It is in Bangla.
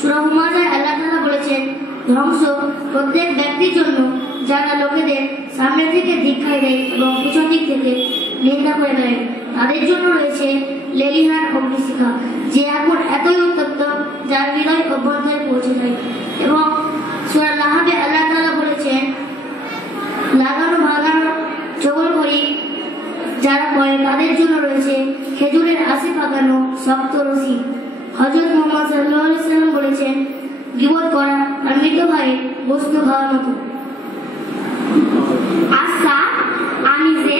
সূরা হুমাযায় আল্লাহ তাআলা বলেছেন, ধ্বংস প্রত্যেক ব্যক্তির জন্য যারা লোকেদের সামনে থেকে ধিক্কার দেয় এবং পিছন দিক থেকে নিন্দা করে দেয়। তাদের জন্য রয়েছে লেলিহান অগ্নিশিখা, যে আগুন এতই উত্তপ্ত যার হৃদয় অভ্যন্তরে পৌঁছে যায়। এবং সূরা লাহাবে আল্লাহ তাআলা বলেছেন, লাগানো ভাঙানো চগল করি যারা করে তাদের জন্য রয়েছে খেজুরের আশি পাকানো শক্ত রশি। হযরত মুহাম্মদ সাল্লাল্লাহু আলাইহি ওয়াসাল্লাম বলেছেন, গীবত করা আর মৃত ভাইয়ের বস্তু খাওয়ার মতো। আচ্ছা, আমি যে